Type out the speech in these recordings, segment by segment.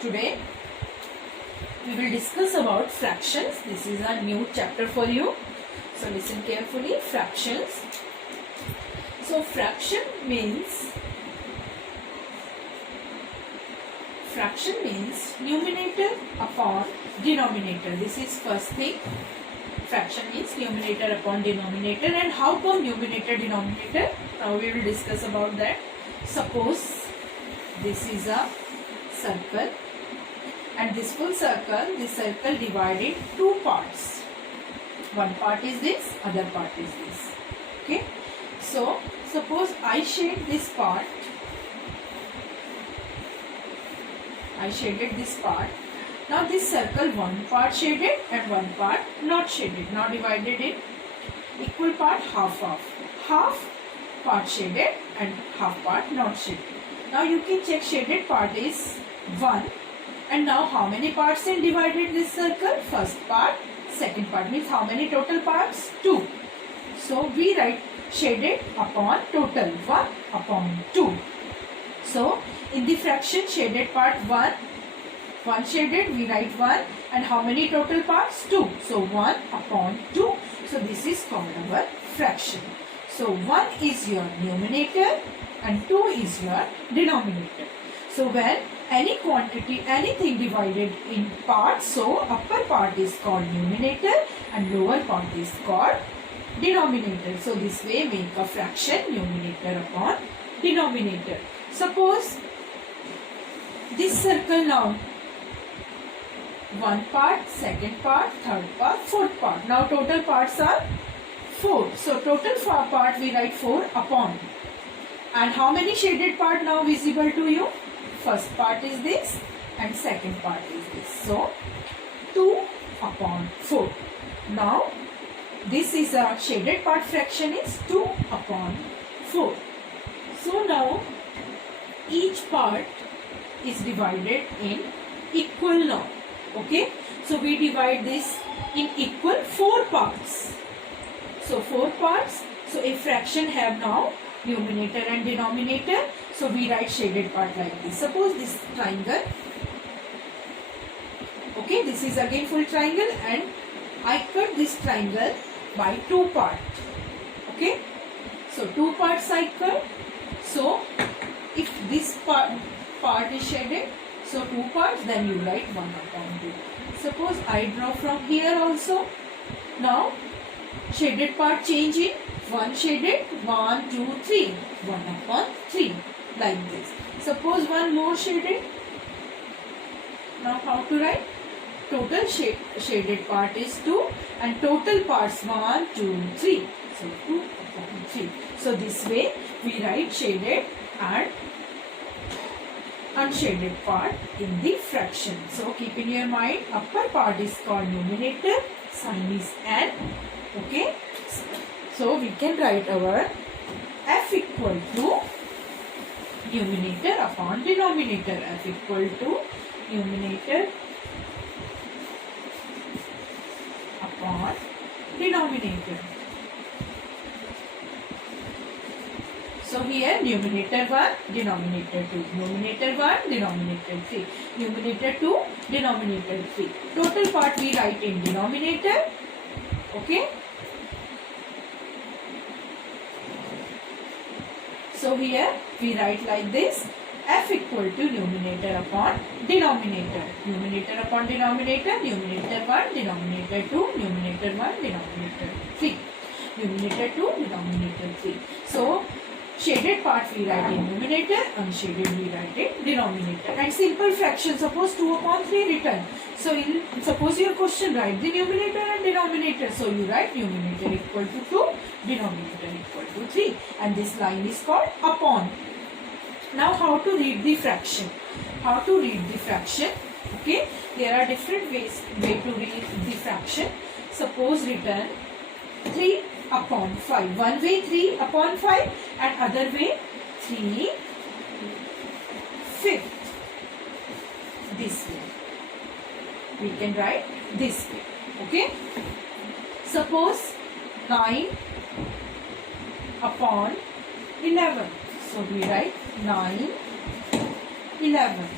Today we will discuss about fractions. This is a new chapter for you. So listen carefully. Fractions. So fraction means numerator upon denominator. This is first thing. Fraction means numerator upon denominator. And how come numerator denominator? Now we will discuss about that. Suppose this is a circle and this full circle, this circle divided two parts. One part is this, other part is this. Okay. So suppose I shade this part. I shaded this part. Now this circle, one part shaded and one part not shaded. Now divided in equal part, half. Half part shaded and half part not shaded. Now you can check shaded part is 1. And now how many parts in divided this circle? First part, second part, means how many total parts? 2. So we write shaded upon total, 1 upon 2. So in the fraction shaded part 1 shaded, we write 1, and how many total parts? 2. So 1 upon 2. So this is called our fraction. So 1 is your numerator and 2 is your denominator. So when any quantity, anything divided in parts, so upper part is called numerator and lower part is called denominator. So this way make a fraction, numerator upon denominator. Suppose this circle now, one part, second part, third part, fourth part. Now total parts are 4. So total part we write 4 upon. And how many shaded part now visible to you? First part is this and second part is this. So 2 upon 4. Now this is a shaded part fraction is 2 upon 4. So now each part is divided in equal now. Okay. So we divide this in equal 4 parts. So 4 parts. So a fraction have now numerator and denominator. So we write shaded part like this. Suppose this triangle. Okay, this is again full triangle and I cut this triangle by 2 parts. Okay, so 2 parts I cut. So if this part is shaded, so 2 parts, then you write 1 upon 2. Suppose I draw from here also. Now shaded part change in 1 shaded, 1, 2, 3, 1 upon 3, like this. Suppose one more shaded. Now how to write? Total shaded part is 2 and total parts 1, 2, 3. So 2 upon 3. So this way we write shaded and unshaded part in the fraction. So keep in your mind, upper part is called numerator, sign is n. Okay. So we can write our f equal to numerator upon denominator. F equal to numerator upon denominator. So here numerator 1, denominator 2, numerator 1, denominator 3, numerator 2, denominator 3. Total part we write in denominator. Okay. So here we write like this, f equal to numerator upon denominator. Numerator upon denominator, numerator 1, denominator 2, numerator 1, denominator 3. Numerator 2, denominator 3. So shaded part we write in numerator, unshaded we write in denominator. And simple fraction, suppose 2 upon 3 written. So suppose your question, write the numerator and denominator. So you write numerator equal to 2, denominator equal to 3. And this line is called upon. Now how to read the fraction? How to read the fraction? Okay, there are different ways to read the fraction. Suppose written 3 upon 5. One way 3 upon 5 and other way 3 fifth. This way. We can write this way. Okay. Suppose 9 upon 11. So we write 9, 11.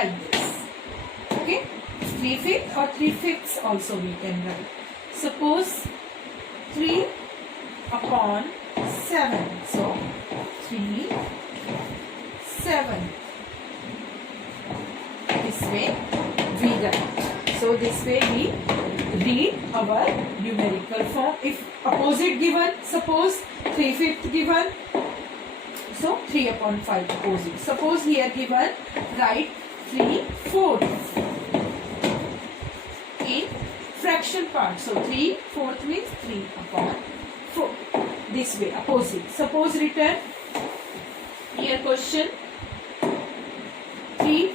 like this. Okay, 3/5 or 3/5 also we can write. Suppose 3 upon 7. So 3, 7. This way we write. So this way we read our numerical form. If opposite given, suppose 3/5 given, so 3 upon 5 opposite. Suppose here given, write 3/4 in fraction part. So 3/4 means 3 upon 4. This way opposite. Suppose written here question 3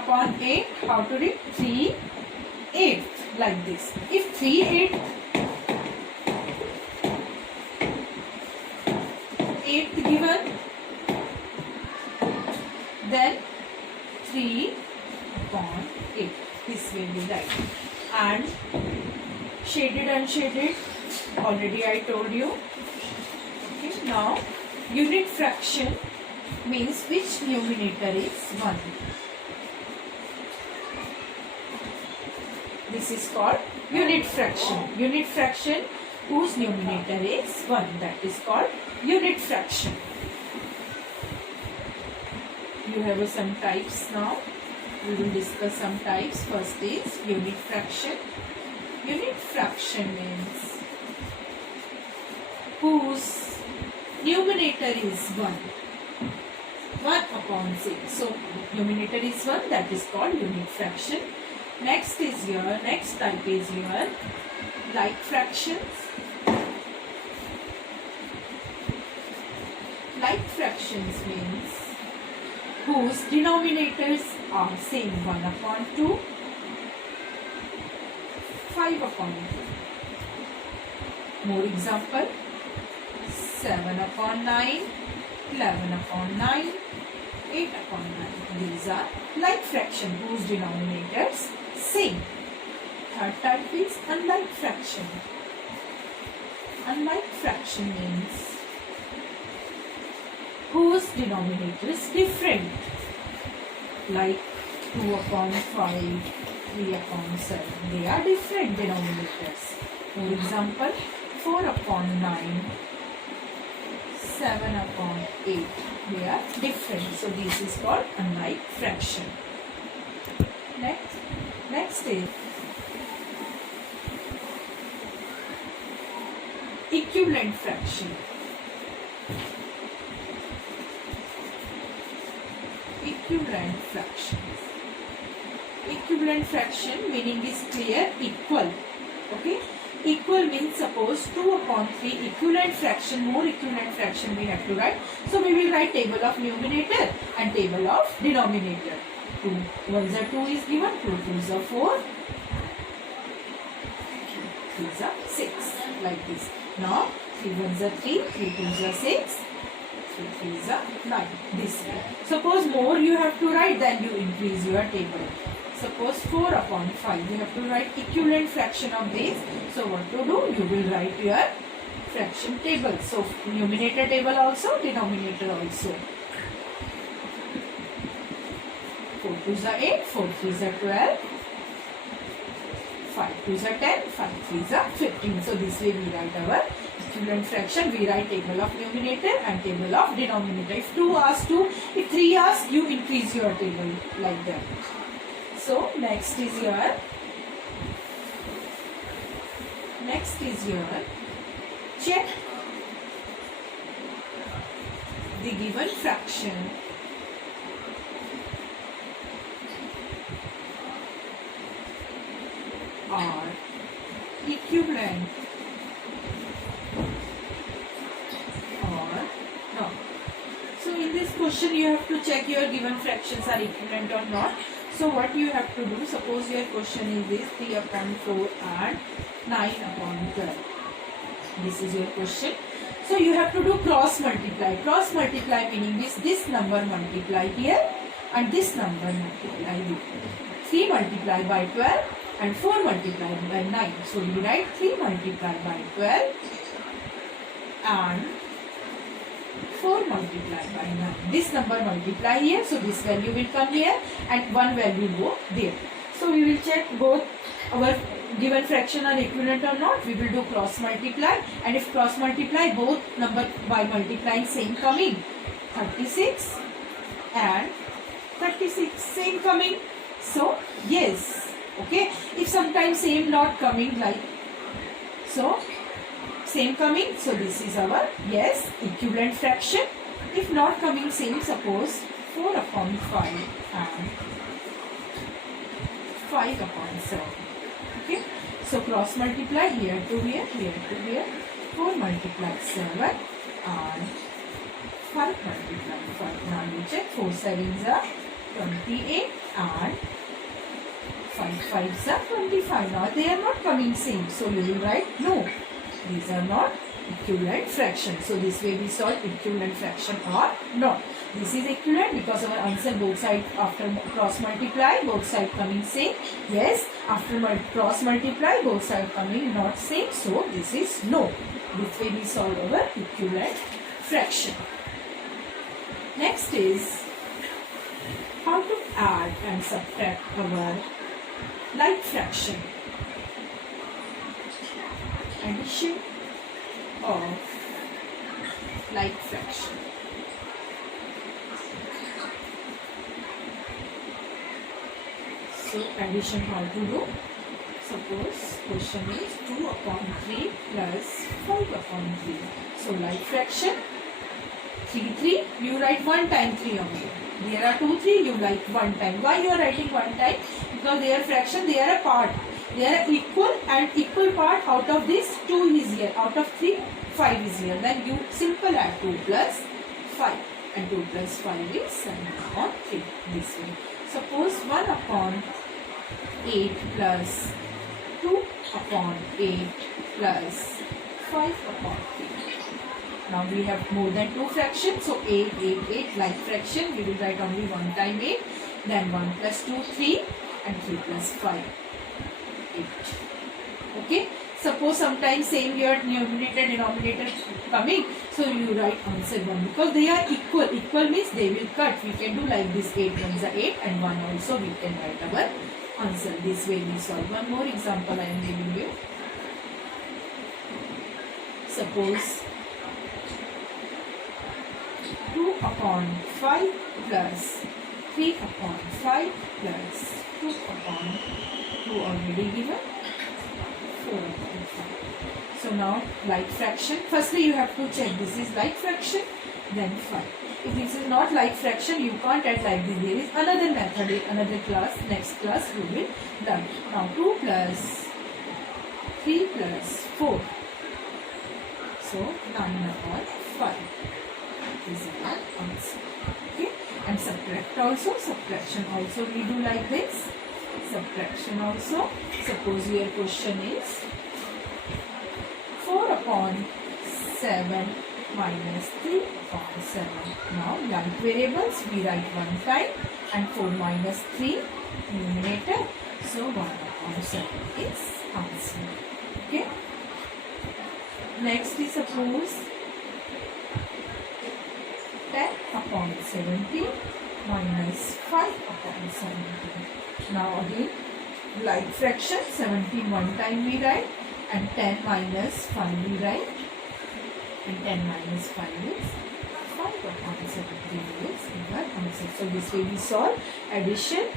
upon 8. How to read? 3/8 like this. If 3/8 given, then 3 upon 8. This way we write. And shaded, unshaded, already I told you. Okay, now unit fraction means which numerator is 1. This is called unit fraction. Unit fraction whose numerator is 1. That is called unit fraction. You have some types now. We will discuss some types. First is unit fraction. Unit fraction means whose numerator is 1. 1 upon 6. So numerator is 1. That is called unit fraction. Next is your next type is your like fractions. Like fractions means whose denominators are same. 1 upon 2, 5 upon 2. More example, 7 upon 9, 11 upon 9, 8 upon 9. These are like fraction whose denominators same. Third type is unlike fraction. Unlike fraction means whose denominator is different, like 2 upon 5, 3 upon 7. They are different denominators. For example, 4 upon 9, 7 upon 8. They are different. So this is called unlike fraction. Next is equivalent fraction. Equivalent fractions. Equivalent fraction meaning is clear, equal. Okay. Equal means suppose 2 upon 3 equivalent fraction, more equivalent fraction we have to write. So we will write table of numerator and table of denominator. 2 ones are 2 is given, 2 twos are 4, 3s are 6 like this. Now 3 ones are 3, 3 twos are 6, 3 threes are 9. This way. Suppose more you have to write, then you increase your table. Suppose 4 upon 5, you have to write equivalent fraction of this. So what to do? You will write your fraction table. So numerator table also, denominator also. 4 twos are 8, 4 threes are 12, 5 twos are 10, 5 threes are 15. So this way we write our equivalent fraction. We write table of numerator and table of denominator. If 2 asks 2, if 3 asks, you increase your table like that. So next is your check the given fraction are equivalent or not. So in this question you have to check your given fractions are equivalent or not. So what you have to do, suppose your question is this 3 upon 4 and 9 upon 12. This is your question. So you have to do cross multiply. Cross multiply meaning this number multiply here and this number multiply here. 3 multiply by 12 and 4 multiplied by 9. So you write 3 multiplied by 12 and 4 multiply by 9. This number multiply here, so this value will come here and one value go there. So we will check both our given fraction are equivalent or not. We will do cross multiply, and if cross multiply both number by multiplying same coming, 36 and 36 same coming. So yes, okay. If sometimes same not coming, like so same coming, so this is our yes equivalent fraction. If not coming same, suppose 4 upon 5 and 5 upon 7. Okay, so cross multiply here to here, here to here. 4 multiply 7 and 5 multiply 5. Now you check, 4 sevens are 28 and 5 fives are 25. Now they are not coming same, so you will write no, these are not equivalent fraction. So this way we solve equivalent fraction or not. This is equivalent because our answer both sides after cross multiply both sides coming same. Yes, after cross multiply both sides coming not same. So this is no. This way we solve our equivalent fraction. Next is how to add and subtract our like fraction. Addition of like fraction. So addition how to do? Suppose question is 2 upon 3 plus 5 upon 3. So like fraction 3, you write 1 time 3 only. There are 2, 3, you write 1 time. Why you are writing 1 time? Because they are fraction, they are a part. They are equal, and equal part out of this 2 is here. Out of 3, 5 is here. Then you simple add 2 plus 5. And 2 plus 5 is 7 upon 3. This way. Suppose 1 upon 8 plus 2 upon 8 plus 5 upon 3. Now we have more than 2 fractions. So 8, 8, 8 like fraction. We will write only 1 time 8. Then 1 plus 2, 3. And 3 plus 5. 8. Okay. Suppose sometimes same here numerator denominator coming, so you write answer 1 because they are equal. Equal means they will cut. We can do like this, 8 ones are 8 and 1 also we can write our answer. This way we solve. One more example I am giving you. Suppose 2 upon 5 plus 3 upon 5 plus 2 upon 2 already given, 4 upon 5. So now like fraction, firstly you have to check this is like fraction, then 5. If this is not like fraction, you can't add like this. There is another method, another class, next class we will learn. Now 2 plus 3 plus 4. So 9 upon 5 is our answer. Okay. And subtract also, subtraction also we do like this. Subtraction also. Suppose your question is 4 upon 7 minus 3 upon 7. Now like variables we write 1 time and 4 minus 3 numerator. So 1 upon 7 is answer. Okay. Next is suppose 10 upon 17 minus 5 upon 17. Now again like fraction, 17 1 time we write and 10 minus 5 we write, and 10 minus 5 is 5 upon 17 is our answer. So this way we solve addition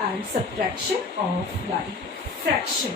and subtraction of like fraction.